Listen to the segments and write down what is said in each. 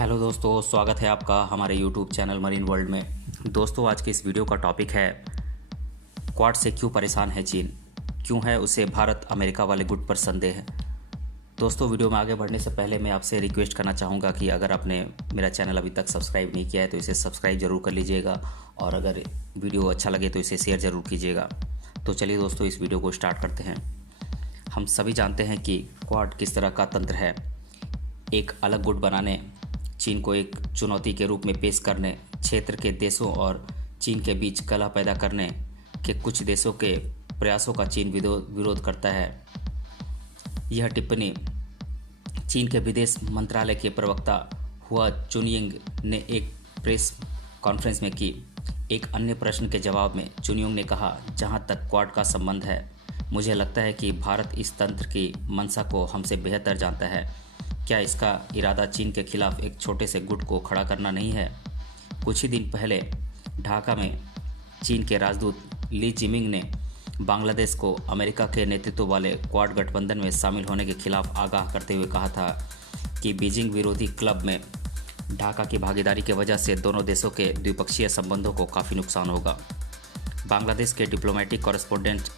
Hello दोस्तों, स्वागत है आपका हमारे यूट्यूब चैनल मरीन वर्ल्ड में। दोस्तों, आज के इस वीडियो का टॉपिक है क्वाड से क्यों परेशान है चीन, क्यों है उसे भारत अमेरिका वाले गुट पर संदेह है। दोस्तों, वीडियो में आगे बढ़ने से पहले मैं आपसे रिक्वेस्ट करना चाहूँगा कि अगर आपने मेरा चैनल अभी तक सब्सक्राइब नहीं किया है तो इसे सब्सक्राइब ज़रूर कर लीजिएगा और अगर वीडियो अच्छा लगे तो इसे शेयर ज़रूर कीजिएगा। तो चलिए दोस्तों, इस वीडियो को स्टार्ट करते हैं। हम सभी जानते हैं कि क्वाड किस तरह का तंत्र है। एक अलग गुट बनाने, चीन को एक चुनौती के रूप में पेश करने, क्षेत्र के देशों और चीन के बीच कलह पैदा करने के कुछ देशों के प्रयासों का चीन विरोध करता है। यह टिप्पणी चीन के विदेश मंत्रालय के प्रवक्ता हुआ चुनयिंग ने एक प्रेस कॉन्फ्रेंस में की। एक अन्य प्रश्न के जवाब में चुनयिंग ने कहा, जहां तक क्वाड का संबंध है, मुझे लगता है कि भारत इस तंत्र की मंशा को हमसे बेहतर जानता है। क्या इसका इरादा चीन के खिलाफ एक छोटे से गुट को खड़ा करना नहीं है? कुछ ही दिन पहले ढाका में चीन के राजदूत ली जिमिंग ने बांग्लादेश को अमेरिका के नेतृत्व वाले क्वाड गठबंधन में शामिल होने के खिलाफ आगाह करते हुए कहा था कि बीजिंग विरोधी क्लब में ढाका की भागीदारी की वजह से दोनों देशों के द्विपक्षीय संबंधों को काफ़ी नुकसान होगा। बांग्लादेश के डिप्लोमेटिक कॉरेस्पोंडेंट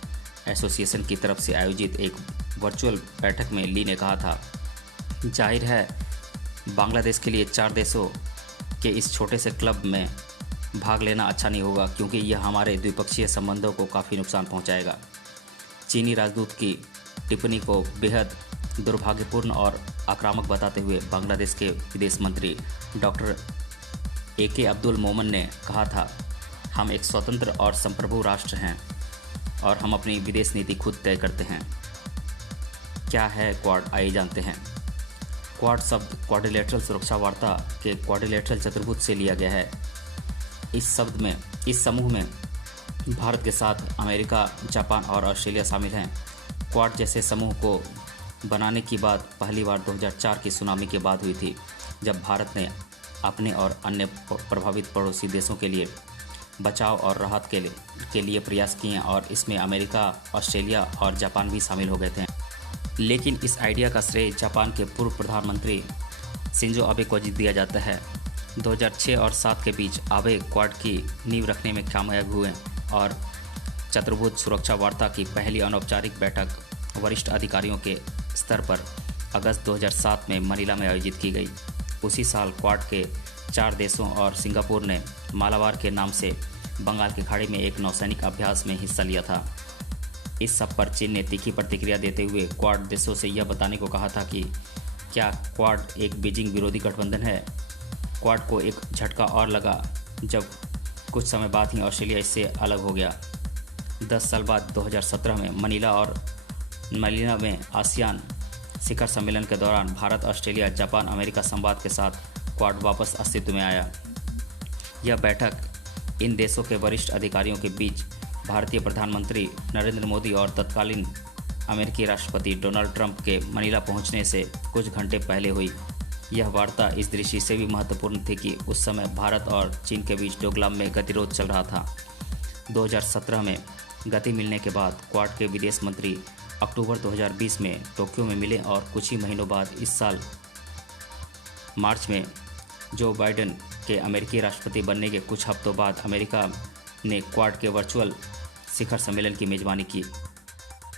एसोसिएशन की तरफ से आयोजित एक वर्चुअल बैठक में ली ने कहा था, जाहिर है बांग्लादेश के लिए 4 देशों के इस छोटे से क्लब में भाग लेना अच्छा नहीं होगा, क्योंकि यह हमारे द्विपक्षीय संबंधों को काफ़ी नुकसान पहुंचाएगा। चीनी राजदूत की टिप्पणी को बेहद दुर्भाग्यपूर्ण और आक्रामक बताते हुए बांग्लादेश के विदेश मंत्री डॉक्टर AK अब्दुल मोमन ने कहा था, हम एक स्वतंत्र और संप्रभु राष्ट्र हैं और हम अपनी विदेश नीति खुद तय करते हैं। क्या है क्वाड, आइए जानते हैं। क्वाड शब्द क्वाड्रिलेटरल सुरक्षा वार्ता के क्वाड्रिलेटरल चतुर्भुज से लिया गया है। इस समूह में भारत के साथ अमेरिका, जापान और ऑस्ट्रेलिया शामिल हैं। क्वाड जैसे समूह को बनाने की बात पहली बार 2004 की सुनामी के बाद हुई थी, जब भारत ने अपने और अन्य प्रभावित पड़ोसी देशों के लिए बचाव और राहत के लिए प्रयास किए और इसमें अमेरिका, ऑस्ट्रेलिया और जापान भी शामिल हो गए थे। लेकिन इस आइडिया का श्रेय जापान के पूर्व प्रधानमंत्री शिंजो आबे को दिया जाता है। 2006 और 2007 के बीच आबे क्वाड की नींव रखने में कामयाब हुए और चतुर्भुज सुरक्षा वार्ता की पहली अनौपचारिक बैठक वरिष्ठ अधिकारियों के स्तर पर अगस्त 2007 में मनीला में आयोजित की गई। उसी साल क्वाड के 4 देशों और सिंगापुर ने मालाबार के नाम से बंगाल की खाड़ी में एक नौसैनिक अभ्यास में हिस्सा लिया था। इस सब पर चीन ने तीखी प्रतिक्रिया देते हुए क्वाड देशों से यह बताने को कहा था कि क्या क्वाड एक बीजिंग विरोधी गठबंधन है। क्वाड को एक झटका और लगा जब कुछ समय बाद ही ऑस्ट्रेलिया इससे अलग हो गया। 10 साल बाद 2017 में मनीला में आसियान शिखर सम्मेलन के दौरान भारत, ऑस्ट्रेलिया, जापान, अमेरिका संवाद के साथ क्वाड वापस अस्तित्व में आया। यह बैठक इन देशों के वरिष्ठ अधिकारियों के बीच भारतीय प्रधानमंत्री नरेंद्र मोदी और तत्कालीन अमेरिकी राष्ट्रपति डोनाल्ड ट्रंप के मनीला पहुंचने से कुछ घंटे पहले हुई। यह वार्ता इस दृष्टि से भी महत्वपूर्ण थी कि उस समय भारत और चीन के बीच डोकलाम में गतिरोध चल रहा था। 2017 में गति मिलने के बाद क्वाड के विदेश मंत्री अक्टूबर 2020 में टोक्यो में मिले और कुछ ही महीनों बाद इस साल मार्च में जो बाइडेन के अमेरिकी राष्ट्रपति बनने के कुछ हफ्तों बाद अमेरिका ने क्वाड के वर्चुअल शिखर सम्मेलन की मेज़बानी की।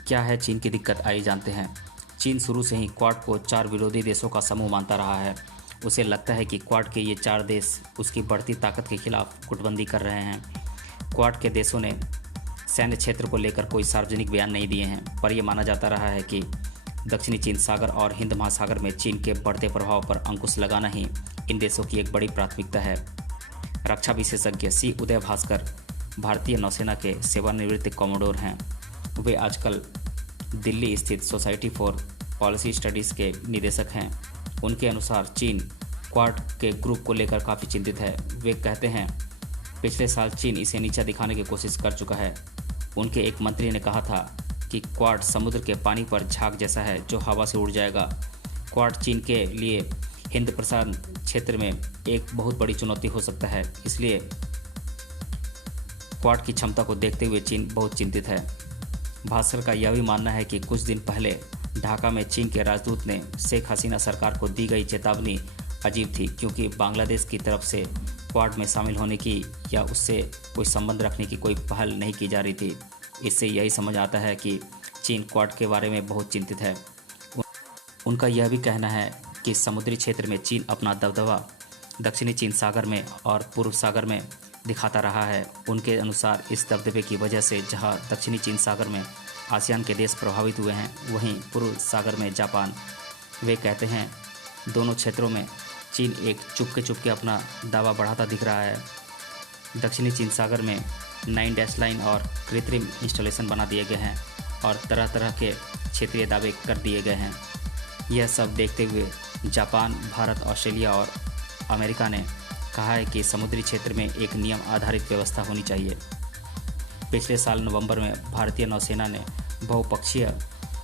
क्या है चीन की दिक्कत, आइए जानते हैं। चीन शुरू से ही क्वाड को 4 विरोधी देशों का समूह मानता रहा है। उसे लगता है कि क्वाड के ये 4 देश उसकी बढ़ती ताकत के खिलाफ गुटबंदी कर रहे हैं। क्वाड के देशों ने सैन्य क्षेत्र को लेकर कोई सार्वजनिक बयान नहीं दिए हैं, पर यह माना जाता रहा है कि दक्षिणी चीन सागर और हिंद महासागर में चीन के बढ़ते प्रभाव पर अंकुश लगाना ही इन देशों की एक बड़ी प्राथमिकता है। रक्षा विशेषज्ञ C उदय भास्कर भारतीय नौसेना के सेवानिवृत्त कॉमोडोर हैं। वे आजकल दिल्ली स्थित सोसाइटी फॉर पॉलिसी स्टडीज़ के निदेशक हैं। उनके अनुसार चीन क्वाड के ग्रुप को लेकर काफ़ी चिंतित है। वे कहते हैं, पिछले साल चीन इसे नीचा दिखाने की कोशिश कर चुका है। उनके एक मंत्री ने कहा था कि क्वाड समुद्र के पानी पर झाग जैसा है जो हवा से उड़ जाएगा। क्वाड चीन के लिए हिंद प्रशांत क्षेत्र में एक बहुत बड़ी चुनौती हो सकता है, इसलिए क्वाड की क्षमता को देखते हुए चीन बहुत चिंतित है। भास्कर का यह भी मानना है कि कुछ दिन पहले ढाका में चीन के राजदूत ने शेख हसीना सरकार को दी गई चेतावनी अजीब थी, क्योंकि बांग्लादेश की तरफ से क्वाड में शामिल होने की या उससे कोई संबंध रखने की कोई पहल नहीं की जा रही थी। इससे यही समझ आता है कि चीन क्वाड के बारे में बहुत चिंतित है। उनका यह भी कहना है कि समुद्री क्षेत्र में चीन अपना दबदबा दक्षिणी चीन सागर में और पूर्व सागर में दिखाता रहा है। उनके अनुसार इस दबदबे की वजह से जहां दक्षिणी चीन सागर में आसियान के देश प्रभावित हुए हैं, वहीं पूर्व सागर में जापान। वे कहते हैं दोनों क्षेत्रों में चीन एक चुपके अपना दावा बढ़ाता दिख रहा है। दक्षिणी चीन सागर में 9 डैश लाइन और कृत्रिम इंस्टॉलेशन बना दिए गए हैं और तरह तरह के क्षेत्रीय दावे कर दिए गए हैं। यह सब देखते हुए जापान, भारत, ऑस्ट्रेलिया और अमेरिका ने कहा है कि समुद्री क्षेत्र में एक नियम आधारित व्यवस्था होनी चाहिए। पिछले साल नवंबर में भारतीय नौसेना ने बहुपक्षीय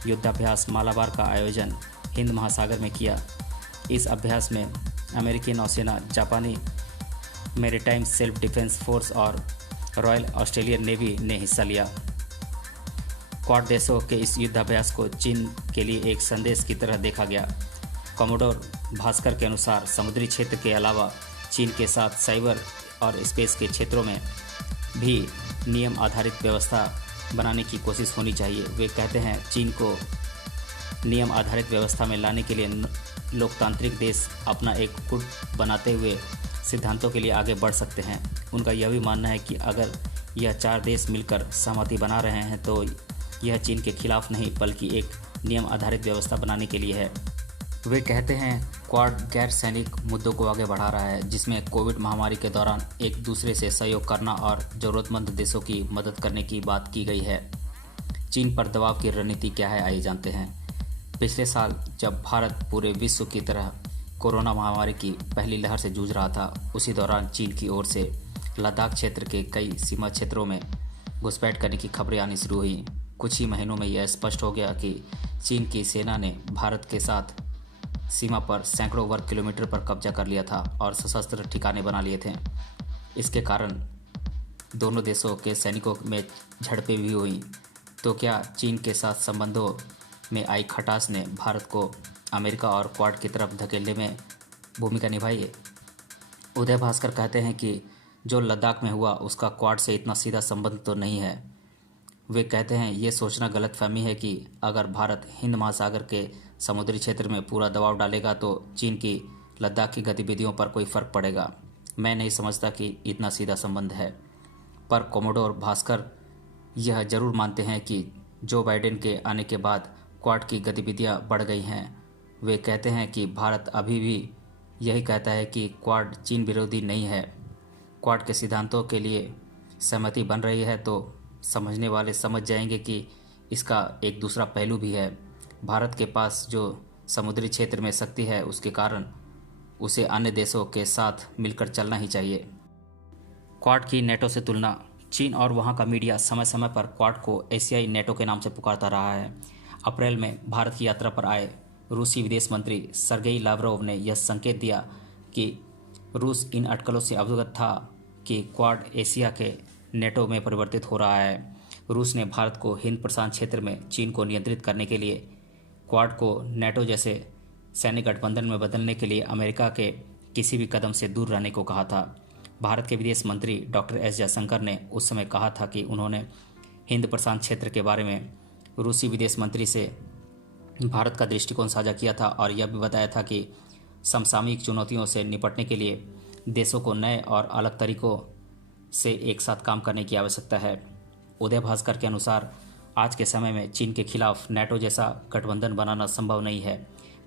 युद्धाभ्यास मालाबार का आयोजन हिंद महासागर में किया। इस अभ्यास में अमेरिकी नौसेना, जापानी मैरीटाइम सेल्फ डिफेंस फोर्स और रॉयल ऑस्ट्रेलियन नेवी ने हिस्सा लिया। क्वाड देशों के इस युद्धाभ्यास को चीन के लिए एक संदेश की तरह देखा गया। कमोडोर भास्कर के अनुसार समुद्री क्षेत्र के अलावा चीन के साथ साइबर और स्पेस के क्षेत्रों में भी नियम आधारित व्यवस्था बनाने की कोशिश होनी चाहिए। वे कहते हैं चीन को नियम आधारित व्यवस्था में लाने के लिए लोकतांत्रिक देश अपना एक गुट बनाते हुए सिद्धांतों के लिए आगे बढ़ सकते हैं। उनका यह भी मानना है कि अगर यह 4 देश मिलकर सहमति बना रहे हैं तो यह चीन के खिलाफ नहीं बल्कि एक नियम आधारित व्यवस्था बनाने के लिए है। वे कहते हैं क्वाड गैर सैनिक मुद्दों को आगे बढ़ा रहा है, जिसमें कोविड महामारी के दौरान एक दूसरे से सहयोग करना और ज़रूरतमंद देशों की मदद करने की बात की गई है। चीन पर दबाव की रणनीति क्या है, आइए जानते हैं। पिछले साल जब भारत पूरे विश्व की तरह कोरोना महामारी की पहली लहर से जूझ रहा था, उसी दौरान चीन की ओर से लद्दाख क्षेत्र के कई सीमा क्षेत्रों में घुसपैठ करने की खबरें आनी शुरू हुई। कुछ ही महीनों में यह स्पष्ट हो गया कि चीन की सेना ने भारत के साथ सीमा पर सैकड़ों वर्ग किलोमीटर पर कब्जा कर लिया था और सशस्त्र ठिकाने बना लिए थे। इसके कारण दोनों देशों के सैनिकों में झड़पें भी हुई। तो क्या चीन के साथ संबंधों में आई खटास ने भारत को अमेरिका और क्वाड की तरफ धकेलने में भूमिका निभाई है? उदय भास्कर कहते हैं कि जो लद्दाख में हुआ उसका क्वाड से इतना सीधा संबंध तो नहीं है। वे कहते हैं ये सोचना गलतफहमी है कि अगर भारत हिंद महासागर के समुद्री क्षेत्र में पूरा दबाव डालेगा तो चीन की लद्दाख की गतिविधियों पर कोई फर्क पड़ेगा। मैं नहीं समझता कि इतना सीधा संबंध है। पर कोमोडोर भास्कर यह जरूर मानते हैं कि जो बाइडेन के आने के बाद क्वाड की गतिविधियां बढ़ गई हैं। वे कहते हैं कि भारत अभी भी यही कहता है कि क्वाड चीन विरोधी नहीं है। क्वाड के सिद्धांतों के लिए सहमति बन रही है तो समझने वाले समझ जाएंगे कि इसका एक दूसरा पहलू भी है। भारत के पास जो समुद्री क्षेत्र में शक्ति है, उसके कारण उसे अन्य देशों के साथ मिलकर चलना ही चाहिए। क्वाड की नेटो से तुलना। चीन और वहां का मीडिया समय समय पर क्वाड को एशियाई नेटो के नाम से पुकारता रहा है। अप्रैल में भारत की यात्रा पर आए रूसी विदेश मंत्री सर्गेई लावरोव ने यह संकेत दिया कि रूस इन अटकलों से अवगत था कि क्वाड एशिया के नेटो में परिवर्तित हो रहा है। रूस ने भारत को हिंद प्रशांत क्षेत्र में चीन को नियंत्रित करने के लिए क्वाड को नेटो जैसे सैन्य गठबंधन में बदलने के लिए अमेरिका के किसी भी कदम से दूर रहने को कहा था। भारत के विदेश मंत्री डॉक्टर एस जयशंकर ने उस समय कहा था कि उन्होंने हिंद प्रशांत क्षेत्र के बारे में रूसी विदेश मंत्री से भारत का दृष्टिकोण साझा किया था और यह भी बताया था कि समसामयिक चुनौतियों से निपटने के लिए देशों को नए और अलग तरीकों से एक साथ काम करने की आवश्यकता है। उदय भास्कर के अनुसार आज के समय में चीन के खिलाफ नेटो जैसा गठबंधन बनाना संभव नहीं है।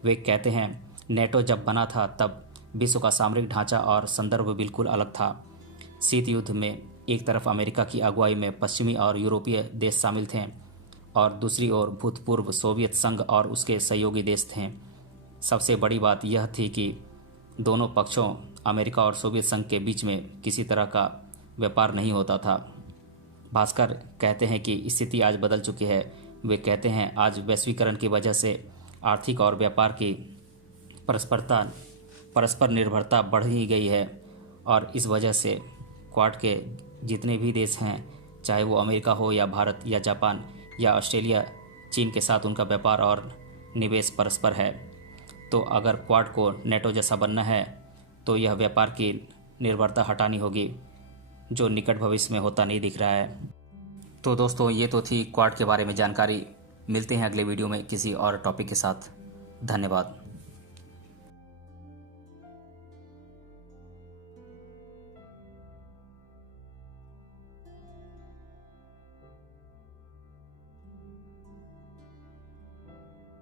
वे कहते हैं नेटो जब बना था तब विश्व का सामरिक ढांचा और संदर्भ बिल्कुल अलग था। शीत युद्ध में एक तरफ अमेरिका की अगुवाई में पश्चिमी और यूरोपीय देश शामिल थे और दूसरी ओर भूतपूर्व सोवियत संघ और उसके सहयोगी देश थे। सबसे बड़ी बात यह थी कि दोनों पक्षों अमेरिका और सोवियत संघ के बीच में किसी तरह का व्यापार नहीं होता था। भास्कर कहते हैं कि स्थिति आज बदल चुकी है। वे कहते हैं आज वैश्वीकरण की वजह से आर्थिक और व्यापार की परस्पर निर्भरता बढ़ ही गई है और इस वजह से क्वाड के जितने भी देश हैं, चाहे वो अमेरिका हो या भारत या जापान या ऑस्ट्रेलिया, चीन के साथ उनका व्यापार और निवेश परस्पर है। तो अगर क्वाड को नेटो जैसा बनना है तो यह व्यापार की निर्भरता हटानी होगी, जो निकट भविष्य में होता नहीं दिख रहा है। तो दोस्तों, ये तो थी क्वाड के बारे में जानकारी। मिलते हैं अगले वीडियो में किसी और टॉपिक के साथ। धन्यवाद।